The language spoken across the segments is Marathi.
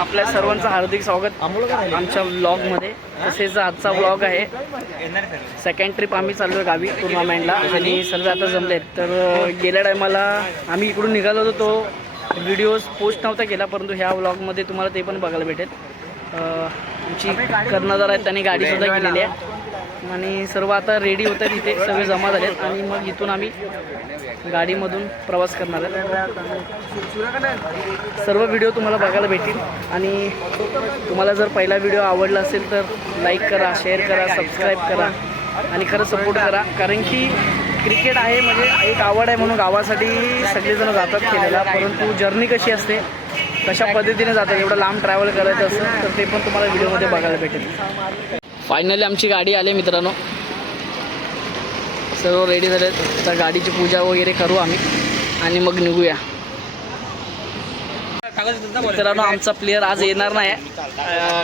आपल्या सर्वांचं हार्दिक स्वागत आमच्या ब्लॉगमध्ये तसेच आजचा ब्लॉग आहे. सेकंड ट्रिप आम्ही चाललो गावी टुर्नामेंटला आणि सर्व आता जमलेत. तर गेल्या टायमाला आम्ही इकडून निघालो होतो. तो व्हिडिओज पोस्ट नव्हता केला परंतु ह्या ब्लॉगमध्ये तुम्हाला ते पण बघायला भेटेल. आमची कर्णधार आहेत त्यांनी गाडीसुद्धा केलेली आहे. आणि सर्व आता रेडी होत आहेत इथे सगळे जमा झालेत. आणि मग इथून आम्ही गाडीमधून प्रवास करणार आहे सर्व व्हिडिओ तुम्हाला बघायला भेटतील. आणि तुम्हाला जर पहिला व्हिडिओ आवडला असेल तर लाईक करा शेअर करा सबस्क्राईब करा. आणि खरं सपोर्ट करा. कारण की क्रिकेट आहे म्हणजे एक आवड आहे म्हणून गावासाठी सगळेजण जातात खेळायला. परंतु जर्नी कशी असते कशा पद्धतीने जातात एवढं लांब ट्रॅव्हल करायचं असेल तर ते पण तुम्हाला व्हिडिओमध्ये बघायला भेटेल. फायनली आमची गाडी आली मित्रांनो. सर्व रेडी झालेत आता गाडीची पूजा वगैरे करू आम्ही आणि मग निघूया. मित्रांनो आमचा प्लेअर आज येणार नाही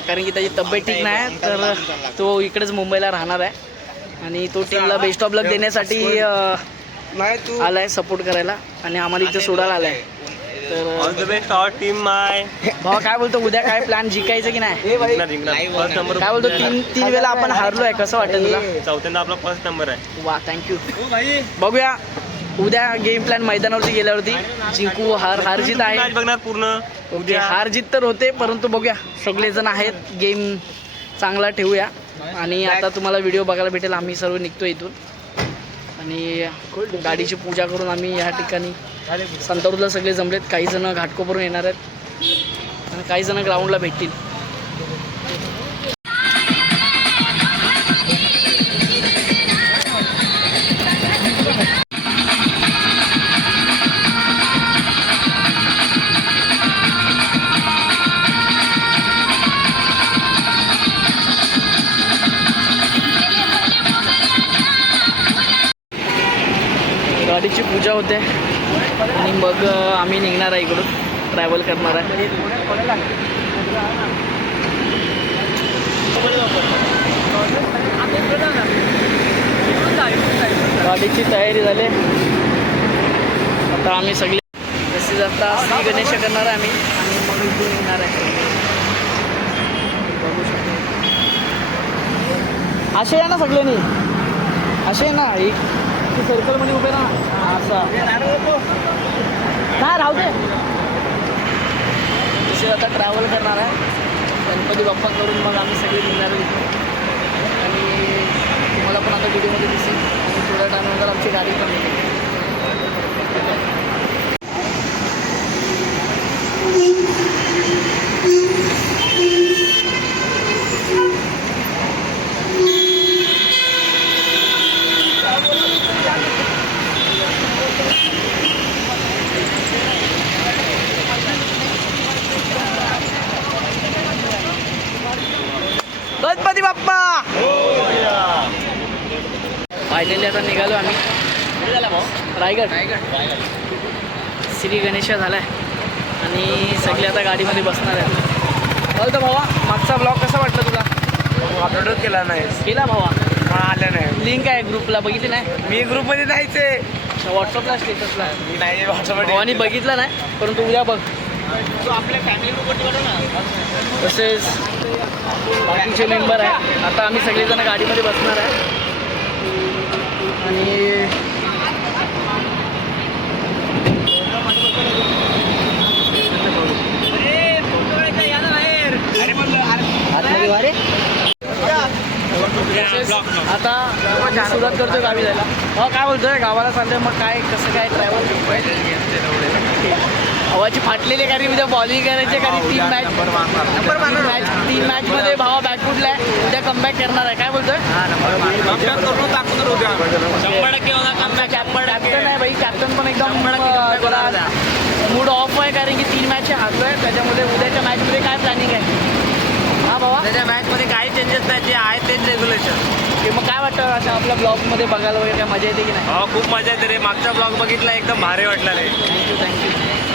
कारण की त्याची तब्येत ठीक नाही तर तो इकडेच मुंबईला राहणार आहे. आणि तो टीमला बेस्ट ऑफ लक देण्यासाठी आलाय सपोर्ट करायला. आणि आम्हाला इथे सोडायला आलाय. तर all the best all team my भावा काय बोलतो? उद्या काय प्लॅन जिंकायचं की नाही? फर्स्ट नंबर काय बोलतो? तीन तीन वेळा आपण हारलोय कसं वाटेल तुला? चौथ्यांदा आपला फर्स्ट नंबर आहे. वा थँक्यू बघूया. उद्या गेम प्लॅन मैदानावरती गेल्यावरती. जिंकू हार हार जीत आहे. बघणार पूर्ण. ओके हार जीत तर होते परंतु बघूया. सगळेजण आहेत. गेम चांगला ठेवूया. आणि आता तुम्हाला व्हिडिओ बघायला भेटेल. आम्ही सर्व निघतो इथून. आणि गाडीची पूजा करून आम्ही या ठिकाणी संतरूरला सगळे जमलेत. काही जण घाटकोपरून येणार आहेत. आणि काही जण ग्राउंडला भेटतील. मग आम्ही निघणार आहे इकडून. ट्रॅव्हल करणार आहे. गाडीची तयारी झाली. आता आम्ही सगळे तसेच आता श्री गणेश करणार आहे आम्ही. आणि मग इथून निघणार आहे. असे आहे ना सगळ्यांनी. असे आहे ना. एक सर्कलमध्ये उभे ना असं. काय राहू दे. तसे आता ट्रॅव्हल करणार आहे. गणपती बाप्पा करून मग आम्ही सगळे निघणार आहे आणि तुम्हाला पण आता व्हिडिओमध्ये दिसेल. आणि थोड्या टायमानंतर आमची गाडी पण येते गणपती बाप्पा फायनली आता निघालो आम्ही रायगड रायगड. श्री गणेशा झालाय. आणि सगळे आता गाडीमध्ये बसणार आहे बोलतो भावा मागचा ब्लॉग कसा वाटला तुला? अपलोड केला नाही. केला भावा. आलं नाही. लिंक आहे ग्रुपला बघितली नाही? मी ग्रुपमध्ये जायचे व्हॉट्सअपला स्टेटसला मी नाही व्हॉट्सअप भावानी बघितलं नाही परंतु उद्या बघ. तसेच बाकीचे मेंबर आहे आता आम्ही सगळेजण गाडीमध्ये बसणार आहे. आणि आता सुरुवात करतोय गावी जायला. हो काय बोलतोय? गावाला चालतंय मग काय कसं काय ट्रॅव्हल हवाची फाटलेली कारण उद्या बॉलिंग करायचे कारण तीन मॅच मॅच तीन मॅच मध्ये भावा बॅकफुटला आहे उद्या कमबॅक करणार आहे. काय बोलतोय? कॅप्टन आहे भाई. कॅप्टन पण एकदम मूड ऑफ आहे कारण की तीन मॅच हारलोय. त्याच्यामध्ये उद्याच्या मॅचमध्ये काय प्लॅनिंग आहे? हा बाबा त्याच्या मॅच मध्ये काही चेंजेस नाही. जे आहे तेच असं आपल्या ब्लॉगमध्ये बघायला वगैरे काय मजा येते की नाही? हो खूप मजा येते रे. मागचा ब्लॉग बघितला एकदम भारी वाटला रे. थँक्यू थँक्यू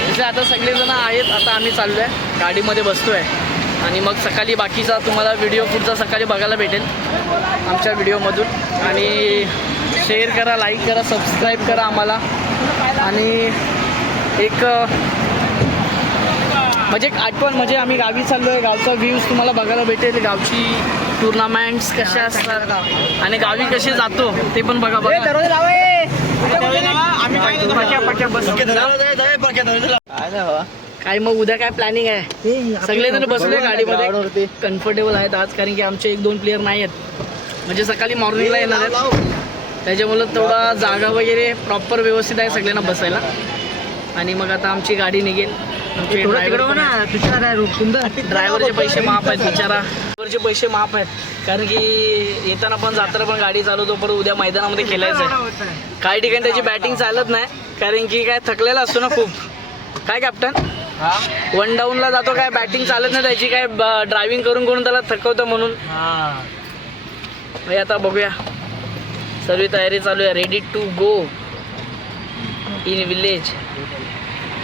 जसे आता सगळेजण आहेत आता आम्ही चाललो आहे गाडीमध्ये बसतो आहे आणि मग सकाळी बाकीचा तुम्हाला व्हिडिओ पुढचा सकाळी बघायला भेटेल. आमच्या व्हिडिओमधून आणि शेअर करा लाईक करा सबस्क्राईब करा आम्हाला. आणि एक म्हणजे एक आठवण म्हणजे आम्ही गावी चाललो आहे गावचा व्ह्यूज तुम्हाला बघायला भेटेल. गावची टुर्नामेंट्स कशा असतात आणि गावी कसे जातो ते पण बघा बघा. काय मग उद्या काय प्लॅनिंग आहे? सगळे जण बसले गाडीमध्ये. कम्फर्टेबल आहेत आज कारण की आमचे एक दोन प्लेअर नाही आहेत. म्हणजे सकाळी मॉर्निंगला येणार आहेत. त्याच्यामुळं थोडा जागा वगैरे प्रॉपर व्यवस्थित आहे सगळ्यांना बसायला. आणि मग आता आमची गाडी निघेल. ड्रायव्हरचे पैसे माफ आहेत बिचारा. ड्रायव्हरचे पैसे माफ आहेत. कारण की येताना पण जाताना पण गाडी चालवतो पण उद्या मैदानामध्ये खेळायचं आहे. काही ठिकाणी त्याची बॅटिंग चालत नाही. कारण की काय थकलेला असतो ना खूप. काय कॅप्टन वन डाऊनला जातो काय बॅटिंग चालत नाही त्याची काय ड्रायव्हिंग करून करून त्याला थकवतं म्हणून. आता बघूया. सर्व तयारी चालू आहे. Ready to go in village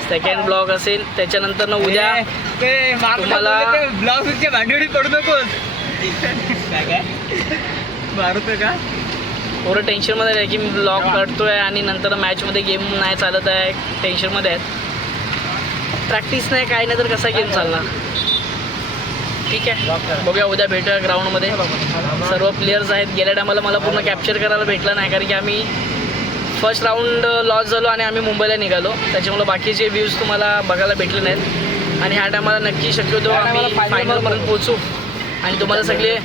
second blog असेल त्याच्यानंतर ना उद्या तुम्हाला ब्लाऊजच्या भांडवडी पडू नकोस. मारुत का? पोरं टेन्शनमध्ये आहे की मी ब्लॉग काढतोय आणि नंतर मॅचमध्ये गेम नाही चालत आहे टेन्शनमध्ये आहेत प्रॅक्टिस नाही काय नाही तर कसा गेम चालणार? ठीक आहे. बघूया उद्या भेटूया ग्राउंडमध्ये सर्व प्लेयर्स आहेत गेल्या टायमाला मला पूर्ण कॅप्चर करायला भेटलं नाही कारण की आम्ही फर्स्ट राऊंड लॉस झालो आणि आम्ही मुंबईला निघालो. त्याच्यामुळे बाकीचे व्ह्यूज तुम्हाला बघायला भेटले नाहीत. आणि ह्या टायमाला नक्की शक्यतो आम्ही फायनलपर्यंत पोचू आणि तुम्हाला सगळे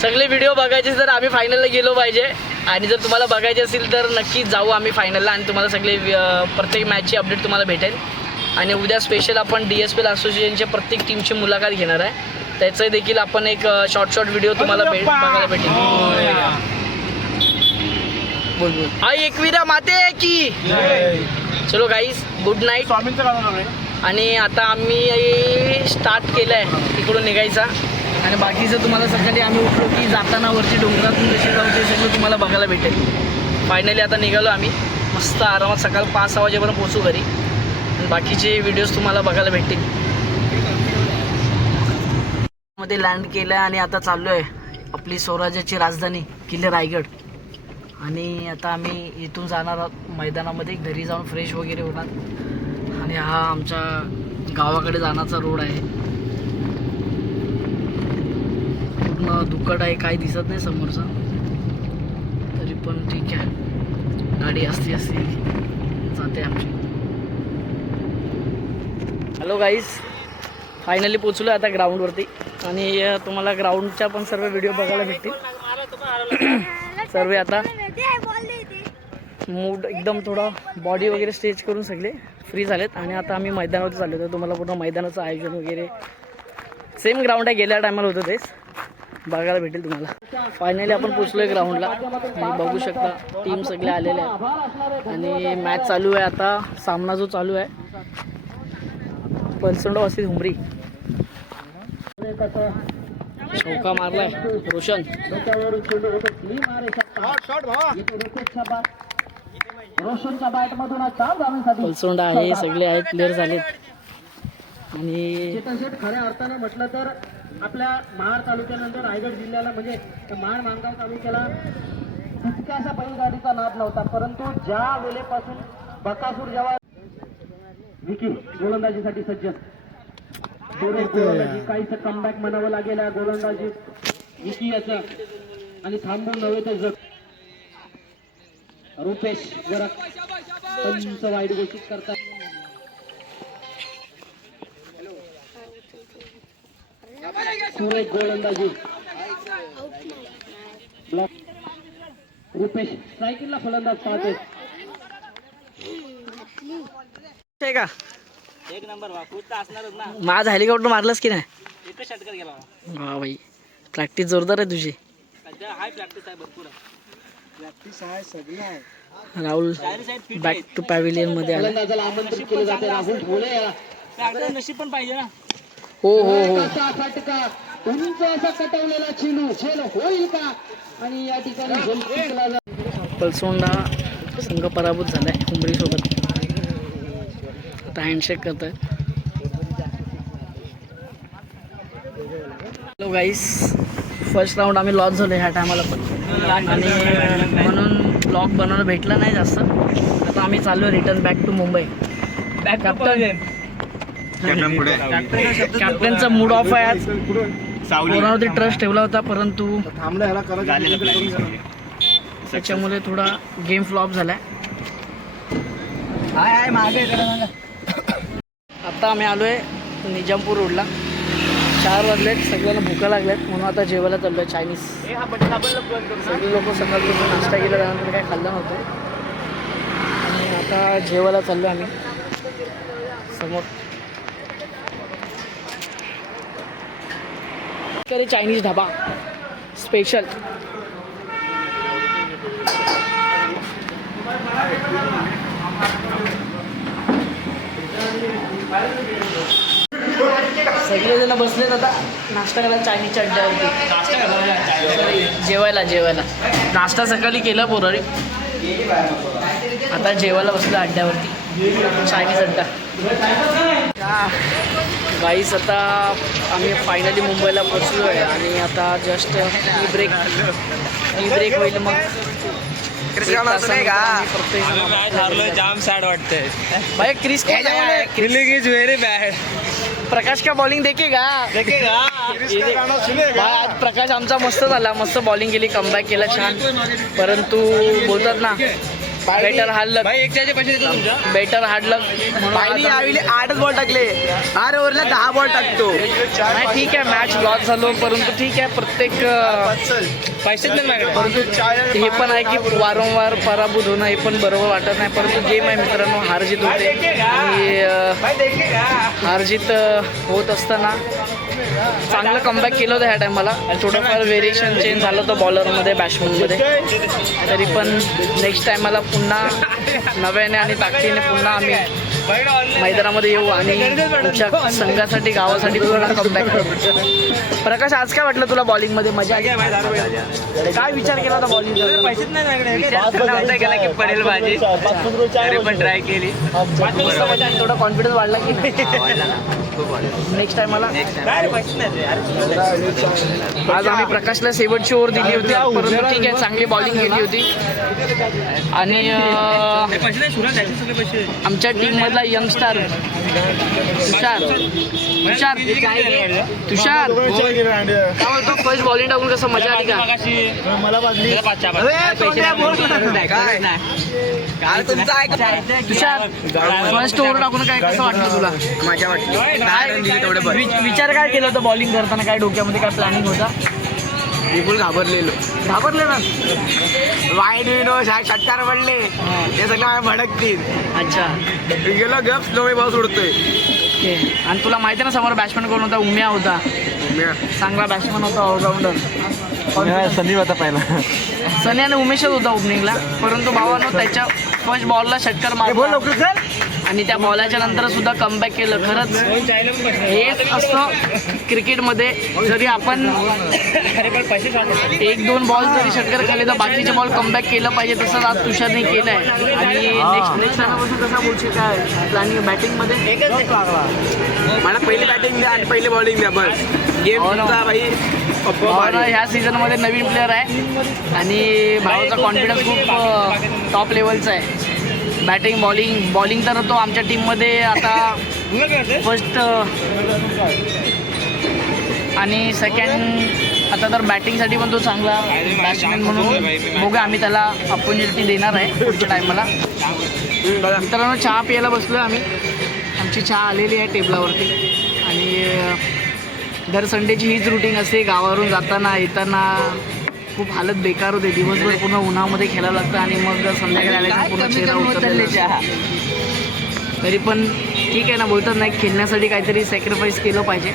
सगळे व्हिडिओ बघायचे तर आम्ही फायनलला गेलो पाहिजे. आणि जर तुम्हाला बघायचे असेल तर नक्की जाऊ आम्ही फायनलला आणि तुम्हाला सगळे प्रत्येक मॅचची अपडेट तुम्हाला भेटेल. आणि उद्या स्पेशल आपण डी एस पी एल असोसिएशनच्या प्रत्येक टीमची मुलाखत घेणार आहे. त्याचं देखील आपण एक शॉर्ट शॉर्ट व्हिडिओ तुम्हाला भेट बघायला भेटेल. बोल बोल. आई एकविरा माते की. चलो गाईस गुड नाईट आणि आता आम्ही स्टार्ट केलं आहे तिकडून निघायचा. आणि बाकीचं तुम्हाला सकाळी आम्ही उठलो की जाताना वरती डोंगरातून कशी जाऊ ते सगळं तुम्हाला बघायला भेटेल. फायनली आता निघालो आम्ही. मस्त आरामात सकाळ पाच सहा वाजेपर्यंत पोचू घरी. आणि बाकीचे व्हिडिओज तुम्हाला बघायला भेटतील. मध्ये लँड केलं आहे आणि आता चाललो आहे आपली स्वराज्याची राजधानी किल्ले रायगड. आणि आता आम्ही इथून जाणार आहोत मैदानामध्ये. घरी जाऊन फ्रेश वगैरे होणार. आणि हा आमच्या गावाकडे जाण्याचा रोड आहे. पूर्ण दुक्कट आहे काही दिसत नाही समोरचा. तरी पण ठीक आहे. गाडी असती असती. जाते आमची. हॅलो गाईस फायनली पोचलो आता ग्राउंडवरती आणि तुम्हाला ग्राउंडच्या पण सर्व व्हिडिओ बघायला भेटतील. सर्व आता मूड एकदम थोडा बॉडी वगैरे स्ट्रेच करून सगळे फ्री झालेत. आणि आता आम्ही मैदानावरती चाललो तर तुम्हाला पूर्ण मैदानाचं आयोजन वगैरे सेम ग्राउंड आहे. गेल्या टायमाला होतं तेच. बघायला भेटेल तुम्हाला. फायनली आपण पोचलो आहे ग्राउंडला आणि बघू शकता टीम सगळे आलेले आहेत. आणि मॅच चालू आहे आता. सामना जो चालू आहे पलसंड वासी हुमरी. चौका मारलाय रोशन. पलसोंड आहे सगळे आहेत प्लेअर झालेत. आणि खऱ्या अर्थानं म्हटलं तर आपल्या महाड तालुक्यानंतर रायगड जिल्ह्याला म्हणजे महाड मानगाव तालुक्याला तितकासा बैलगाडीचा नाद नव्हता. परंतु ज्या वेळेपासून बकासूर जेव्हा विकी गोलंदाजीसाठी सज्ज गोलंदाजी काहीच कमबॅक म्हणावं लागेल गोलंदाजी विकी याचं आणि थांबून नव्हे तर जग. रुपेश जरा पंच वाईट घोषित करतात सुरेश गोलंदाजी. ब्लॉक. रुपेश स्ट्रायकिंगला फलंदाज पाहतोय. आहे का? एक नंबर माझं हेलिकॉप्टर मारलंस की नाही? वा भाई प्रॅक्टिस जोरदार आहे तुझी. राहुल बॅक टू पॅव्हिलियनमध्ये आला. फलंदाजाला आमंत्रित केलं जाते. राहुल ढोले याला नशीब पण पाहिजे ना. हो हो हो. असा फटका उंच असा कटवलेला चेंडू झेल होईल का? आणि या ठिकाणी झेल जिंकला जातो. पलसोंडा संघ पराभूत झालाय हुंबरी सोबत आता हँडशेक करत आहे हॅलो गाईस फर्स्ट राऊंड आम्ही लॉस झालो ह्या टायमाला पण. आणि म्हणून ब्लॉग बनवायला भेटला नाही जास्त. आता आम्ही चाललो return back to Mumbai. Back captain कॅप्टनचा mood off आहे आज. कोणावरती ट्रस्ट ठेवला होता परंतु त्याच्यामुळे थोडा गेम फ्लॉप झालाय. आता आम्ही आलोय निजामपूर रोडला चार वाजलेत सगळ्यांना भुका लागल्यात म्हणून आता जेवायला चाललोय चायनीज. सगळे लोक सकाळपासून नाश्ता केला त्यानंतर काय खाल्लं नव्हतं. आणि आता जेवायला चाललो आम्ही. समोर. तरी चायनीज ढाबा. स्पेशल सगळेजण बसलेत आता. नाश्ता करायला चायनीजच्या अड्ड्यावरती जेवायला जेवायला. नाश्ता सकाळी केला पोरारी आता जेवायला बसलं अड्ड्यावरती चायनीज अड्डा गाईस आता आम्ही फायनली मुंबईला पोचलो आहे आणि आता just tea break tea break होईल मग. जाम सॅड वाटतंय. भाई Chris is very bad Prakash का बॉलिंग देखेगा? आज प्रकाश आमचा मस्त झाला. मस्त बॉलिंग केली कमबॅक केला छान. परंतु बोलतात ना बेटर हार्ड लक भाई एकट्याचे पैसे देतो तुमच्या. बेटर हार्ड लक यावेळी आठच बॉल टाकले. आठ ओव्हरला दहा बॉल टाकतो. नाही ठीक आहे मॅच लॉस झालो परंतु ठीक आहे प्रत्येक पैसेच नाही माझ्याकडे परंतु हे पण आहे की वारंवार पराभूत होणं हे पण बरोबर वाटत नाही परंतु गेम आहे मित्रांनो हारजीत होते आणि हारजीत अं, होत असताना चांगलं कमबॅक केलं होतं ह्या टायमाला थोडंफार व्हेरिएशन चेंज झालं होतं बॉलरमध्ये बॅट्समनमध्ये तरी पण नेक्स्ट टायमाला पुन्हा नव्याने आणि ताकदीने पुन्हा आम्ही मैदानामध्ये येऊ आणि आमच्या संघासाठी गावासाठी पुन्हा कमबॅक करू प्रकाश आज काय वाटलं तुला बॉलिंगमध्ये मजा आली? काय विचार केला होता बॉलिंग पैसेच नाही माझ्याकडे केला की पडेल भाजी तरी पण ट्राय केली. थोडा कॉन्फिडन्स वाढला की नेक्स्ट टाइम मला? आज आम्ही प्रकाशला शेवटची ओव्हर दिली होती. परंतु ठीक आहे चांगली बॉलिंग केली होती. आणि आमच्या टीम मधला यंगस्टार. तुषार. तुषार. तुषार. काय बोलतो? फर्स्ट बॉलिंग टाकून कसं मजा आली का? तुषार फर्स्ट ओव्हर टाकून काय कसं वाटलं तुला? मजा वाटली. काय विचार काय केलं होतं बॉलिंग करताना? काय डोक्यामध्ये काय प्लॅनिंग होता? बिलकुल घाबरलेलो. घाबरले ना? वाईट विनो षटकार पडले हे सगळं माझ्या भडकतील. अच्छा. गेलो गप स्लो बॉल उडतोय. ओके. आणि तुला माहिती आहे ना समोर बॅट्समॅन कोण होता? उम्या होता. चांगला बॅट्समॅन होता ऑलराऊंडर संदीप होता पहिला. सनी आणि उमेशच होता ओपनिंगला परंतु भावानं त्याच्या फर्स्ट बॉलला षटकार मारला. आणि त्या बॉलाच्या नंतर सुद्धा कमबॅक केलं. खरंच हेच असतं क्रिकेटमध्ये जरी आपण एक दोन बॉल जरी षटकार खाल्ले तर बाकीचे बॉल कमबॅक केलं पाहिजे तसंच आज तुषारने केलं आहे आणि नेक्स्ट नेक्स्ट टायमापासून कसा बोलशील? काय प्लॅनिंग बॅटिंगमध्ये मला पहिली बॅटिंग द्या आणि पहिली बॉलिंग द्या बस. गेम हो भाई भावना ह्या सीझनमध्ये नवीन प्लेअर आहे. आणि भावाचा कॉन्फिडन्स खूप टॉप लेवलचा आहे. बॅटिंग बॉलिंग बॉलिंग तर तो आमच्या टीममध्ये आता फर्स्ट uh, आणि सेकंड आता तर बॅटिंगसाठी पण तो चांगला बॅट्समॅन म्हणून बघूया आम्ही त्याला अपॉर्च्युनिटी देणार आहे पुढच्या टायमाला मित्रांनो चहा प्यायला बसलो आम्ही. आमची चहा आलेली आहे टेबलावरती. आणि uh, दर संडेची हीच रुटीन असते गावावरून जाताना येताना खूप हालत बेकार होते. दिवसभर पूर्ण उन्हामध्ये खेळावं लागतं आणि मग संध्याकाळी आल्याच्या पूर्ण चेहरा उतरलेला. तरी पण ठीक आहे ना बोलतात नाही खेळण्यासाठी काहीतरी सॅक्रिफाईस केलं पाहिजे.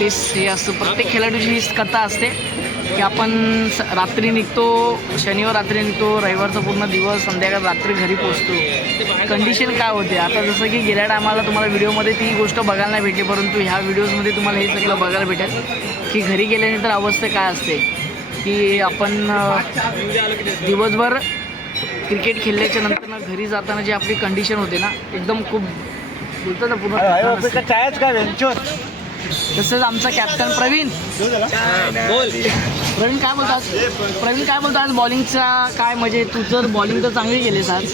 तेच हे असतं. प्रत्येक खेळाडूची हीच कथा असते की आपण स रात्री निघतो शनिवार रात्री निघतो रविवारचा पूर्ण दिवस संध्याकाळ रात्री घरी पोचतो कंडिशन काय होते? आता जसं की गेल्या टायमाला तुम्हाला व्हिडिओमध्ये ती गोष्ट बघायला नाही भेटली परंतु ह्या व्हिडिओजमध्ये तुम्हाला हे सगळं बघायला भेटेल की घरी गेल्यानंतर अवस्था काय असते? की आपण दिवसभर क्रिकेट खेळल्याच्या नंतर ना घरी जाताना जी आपली कंडिशन होते ना एकदम खूप बोलतो ना पूर्ण. तसंच आमचा कॅप्टन प्रवीण. प्रवीण काय बोलतात प्रवीण काय बोलतो आज? बॉलिंगचा काय म्हणजे तू तर बॉलिंग तर चांगली केलीस आज.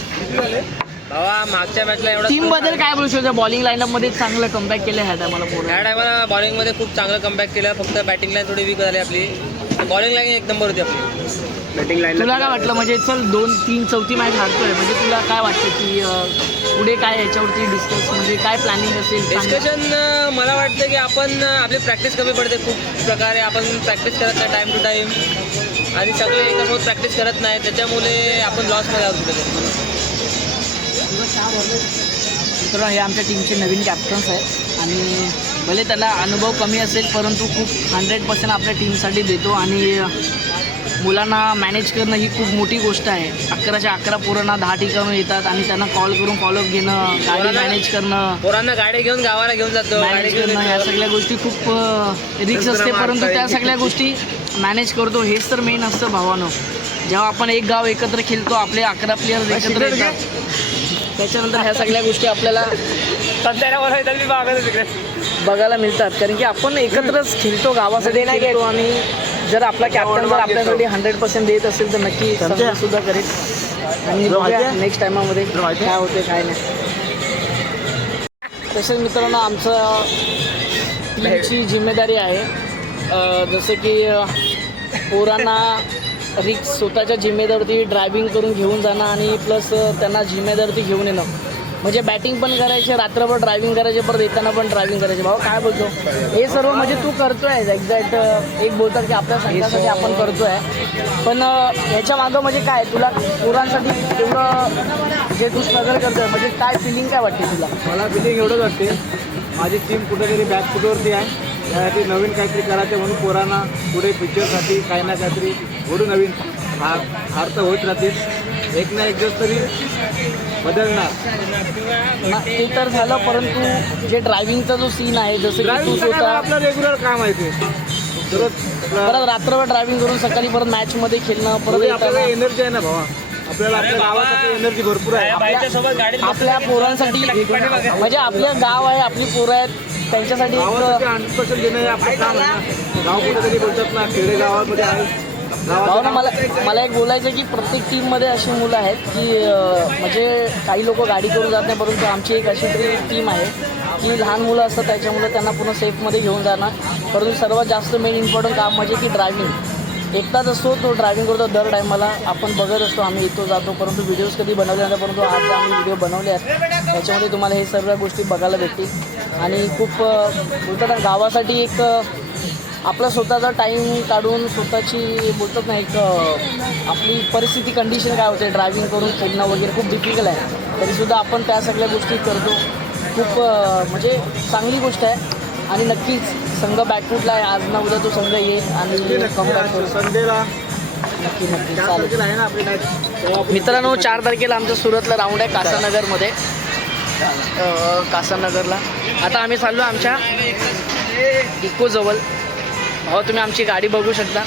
मागच्या मॅचला एवढा टीमबद्दल काय बोलू शकतो? बॉलिंग लाईनअपमध्ये चांगलं कमबॅक केलं ह्या टायमाला पूर्ण ह्या टायमाला बॉलिंगमध्ये खूप चांगलं कमबॅक केलं. फक्त बॅटिंग लाईन थोडी वीक झाली आपली. बॉलिंग लाईन एक नंबर होती आपली. बॅटिंग लाईन तुला काय वाटलं? म्हणजे चल दोन तीन चौथी मॅच हारतोय. म्हणजे तुला काय वाटतं की अं, पुढे काय याच्यावरती डिस्कस म्हणजे काय प्लॅनिंग असेल? सांग. डिस्कशन मला वाटतं की आपण अं, आपली प्रॅक्टिस कमी पडते खूप प्रकारे. आपण प्रॅक्टिस करत नाही टाईम टू टाईम आणि सगळे एकासोबत प्रॅक्टिस करत नाही. त्याच्यामुळे आपण लॉसमध्ये आहोत कुठेतरी. मित्रांनो हे आमच्या टीमचे नवीन कॅप्टन्स आहेत. आणि भले त्याला अनुभव कमी असेल परंतु खूप हंड्रेड पर्सेंट आपल्या टीमसाठी देतो आणि मुलांना मॅनेज करणं ही खूप मोठी गोष्ट आहे. अकराच्या अकरा पोरांना दहा ठिकाणून येतात आणि त्यांना कॉल करून फॉलोअप घेणं गाडी मॅनेज करणं पोरांना गाडी घेऊन गावाला घेऊन जातो गाडी मॅनेज करणं ह्या. सगळ्या गोष्टी खूप रिक्स असते परंतु त्या सगळ्या गोष्टी मॅनेज करतो हेच तर मेन असतं भावानं. जेव्हा आपण एक गाव एकत्र खेळतो आपले अकरा प्लेयर एकत्र येतात. त्याच्यानंतर ह्या सगळ्या गोष्टी आपल्याला बघायला मिळतात. कारण की आपण एकत्रच खेळतो गावासाठी खेळतो आणि जर आपला कॅप्टन जर आपल्यासाठी हंड्रेड पर्सेंट देत असेल तर नक्की सुद्धा करेल. आणि बघूया नेक्स्ट टायमामध्ये काय होते काय नाही. तसेच मित्रांनो आमचं टीमची जिम्मेदारी आहे. जसं की पोरांना रिक्स स्वतःच्या जिम्मेदारती ड्रायव्हिंग करून घेऊन जाणं आणि प्लस त्यांना जिम्मेदारती घेऊन येणं. म्हणजे बॅटिंग पण करायचे रात्रभर ड्रायव्हिंग करायचे परत येताना पण ड्रायव्हिंग करायचे. भाऊ काय बोलतो? हे सर्व म्हणजे तू करतोय एक्झॅक्ट एक बोलतात की आपल्या संघासाठी आपण करतोय. पण ह्याच्या मागं म्हणजे काय? तुला पोरांसाठी एवढं जे तू स्ट्रगल करतोय म्हणजे काय फिलिंग काय वाटते तुला? मला फिलिंग एवढंच वाटते. माझी टीम कुठेतरी बॅक फुटवरती आहे. त्यासाठी नवीन काहीतरी करायचं म्हणून पोरांना पुढे फ्युचरसाठी काही ना काहीतरी घडू नवीन. हार हार तर होत राहतील. एक ना एक दिवस तरी बदलणार. ते तर झालं परंतु जे ड्रायव्हिंगचा जो सीन आहे जसं की तू आपलं रेग्युलर काम आहे ते. परत रात्रभर ड्रायव्हिंग करून सकाळी परत मॅच मध्ये खेळणं परत पुढे आपल्याला एनर्जी आहे ना भावा. आपल्याला आपल्या गावासाठी एनर्जी भरपूर आहे. आपल्या पोरांसाठी म्हणजे आपलं गाव आहे आपली पोरं आहेत त्यांच्यासाठी हंड्रेड पर्सेंट देणं आपलं काम आहे ना. गाव कुठेतरी बोलतात ना खेडे गावामध्ये आहे भाऊ ना मला मला एक बोलायचं आहे की प्रत्येक टीममध्ये अशी मुलं आहेत की म्हणजे काही लोक गाडी करून जात नाही परंतु आमची एक अशी तरी टीम आहे की लहान मुलं असतात त्याच्यामुळे त्यांना पूर्ण सेफमध्ये घेऊन जाणार परंतु सर्वात जास्त मेन इम्पॉर्टंट काम म्हणजे की ड्रायव्हिंग एकटाच असतो तो ड्रायव्हिंग करतो. दर टायमाला आपण बघत असतो आम्ही येतो जातो परंतु व्हिडिओज कधी बनवले नाही परंतु आज आम्ही व्हिडिओ बनवले आहेत. त्याच्यामध्ये तुम्हाला हे सर्व गोष्टी बघायला भेटतील. आणि खूप बोलतात गावासाठी एक आपला स्वतःचा टाईम काढून स्वतःची बोलतात ना एक आपली परिस्थिती कंडिशन काय होते? ड्रायव्हिंग करून खेळणं वगैरे खूप डिफिकल्ट आहे. तरीसुद्धा आपण त्या सगळ्या गोष्टी करतो. खूप म्हणजे चांगली गोष्ट आहे. आणि नक्कीच संघ बॅकफुटला आहे. आज ना उद्या तो संघ येईल आणि संडेला नक्की. नक्की चालेल. मित्रांनो चार तारखेला आमचा सुरतला राऊंड आहे कासानगरमध्ये. कासानगरला. आता आम्ही चाललो आमच्या इकोजवळ भाऊ तुम्ही आमची गाडी बघू शकता.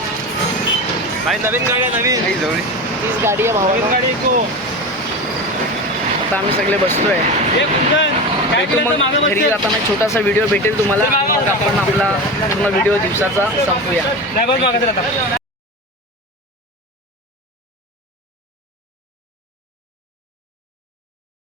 नवीन गाडी नवीन. तीच गाडी आहे भाऊ आता आम्ही सगळे बसतोय. भेटू मग. घरी जाताना छोटासा व्हिडिओ भेटेल तुम्हाला. मग आपण आपला पूर्ण व्हिडिओ दिवसाचा संपूया.